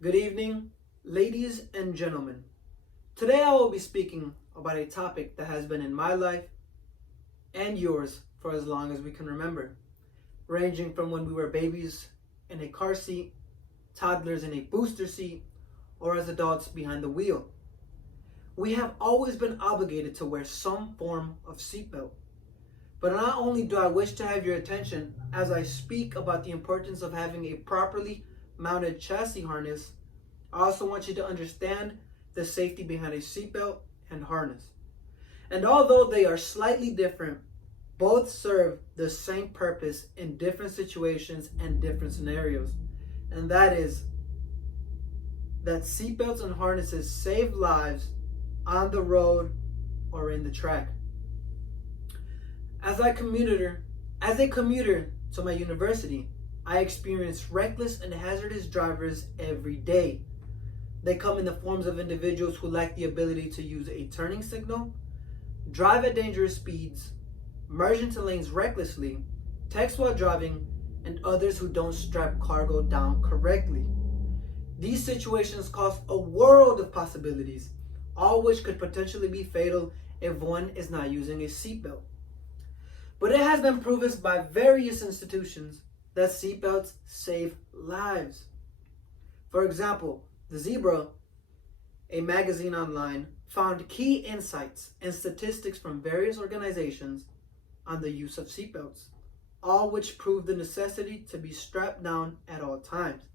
Good evening, ladies and gentlemen. Today I will be speaking about a topic that has been in my life and yours for as long as we can remember, ranging from when we were babies in a car seat, toddlers in a booster seat, or as adults behind the wheel. We have always been obligated to wear some form of seatbelt. But not only do I wish to have your attention as I speak about the importance of having a properly mounted chassis harness, I also want you to understand the safety behind a seatbelt and harness. And although they are slightly different, both serve the same purpose in different situations and different scenarios. And that is that seatbelts and harnesses save lives on the road or in the track. As a commuter to my university, I experience reckless and hazardous drivers every day. They come in the forms of individuals who lack the ability to use a turning signal, drive at dangerous speeds, merge into lanes recklessly, text while driving, and others who don't strap cargo down correctly. These situations cause a world of possibilities, all which could potentially be fatal if one is not using a seatbelt. But it has been proven by various institutions that seatbelts save lives. For example, The Zebra, a magazine online, found key insights and statistics from various organizations on the use of seatbelts, all which prove the necessity to be strapped down at all times.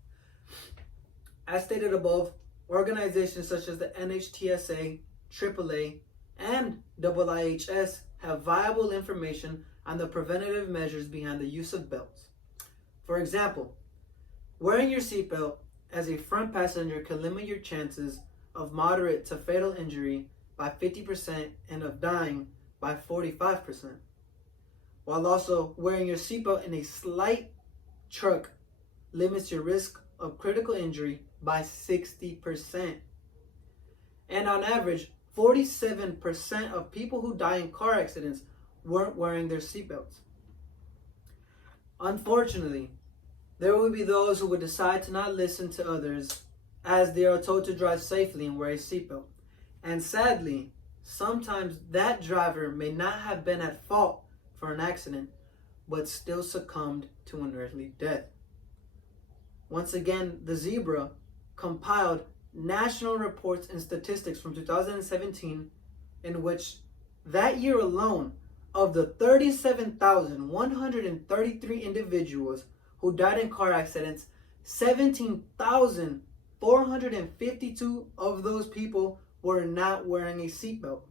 As stated above, organizations such as the NHTSA, AAA, and IIHS have viable information on the preventative measures behind the use of belts. For example, wearing your seatbelt as a front passenger can limit your chances of moderate to fatal injury by 50% and of dying by 45%, while also wearing your seatbelt in a slight truck limits your risk of critical injury by 60%. And on average, 47% of people who die in car accidents weren't wearing their seatbelts. Unfortunately, there will be those who would decide to not listen to others as they are told to drive safely and wear a seatbelt. And sadly, sometimes that driver may not have been at fault for an accident, but still succumbed to an early death. Once again, The Zebra compiled national reports and statistics from 2017 in which that year alone, of the 37,133 individuals who died in car accidents, 17,452 of those people were not wearing a seatbelt.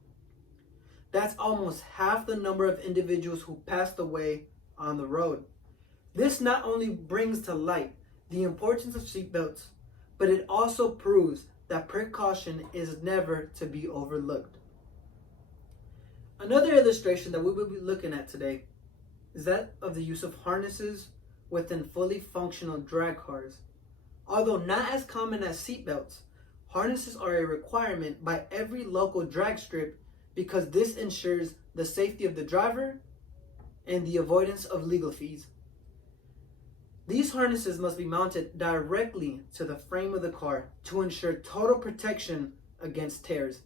That's almost half the number of individuals who passed away on the road. This not only brings to light the importance of seatbelts, but it also proves that precaution is never to be overlooked. Another illustration that we will be looking at today is that of the use of harnesses within fully functional drag cars. Although not as common as seatbelts, harnesses are a requirement by every local drag strip because this ensures the safety of the driver and the avoidance of legal fees. These harnesses must be mounted directly to the frame of the car to ensure total protection against tears,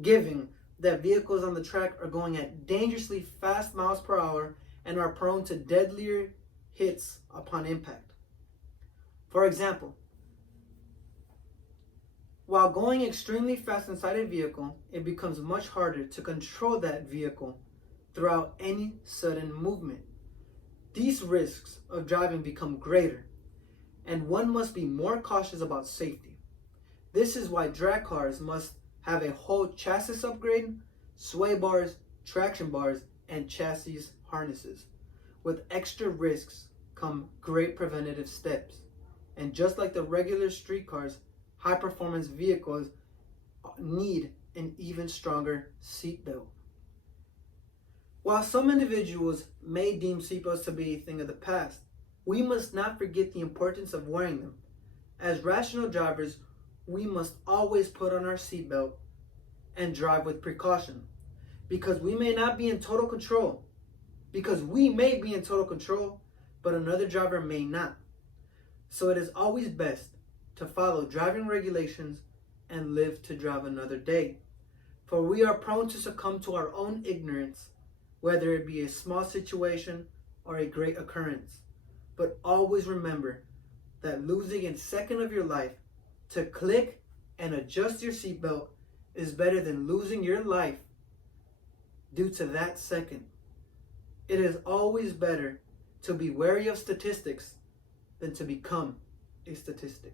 given that vehicles on the track are going at dangerously fast miles per hour and are prone to deadlier hits upon impact. For example, while going extremely fast inside a vehicle, it becomes much harder to control that vehicle throughout any sudden movement. These risks of driving become greater, and one must be more cautious about safety. This is why drag cars must have a whole chassis upgrade, sway bars, traction bars, and chassis harnesses. With extra risks come great preventative steps. And just like the regular street cars, high performance vehicles need an even stronger seatbelt. While some individuals may deem seatbelts to be a thing of the past, we must not forget the importance of wearing them. As rational drivers, we must always put on our seatbelt and drive with precaution, because we may be in total control, but another driver may not. So it is always best to follow driving regulations and live to drive another day. For we are prone to succumb to our own ignorance, whether it be a small situation or a great occurrence. But always remember that losing a second of your life to click and adjust your seatbelt is better than losing your life due to that second. It is always better to be wary of statistics than to become a statistic.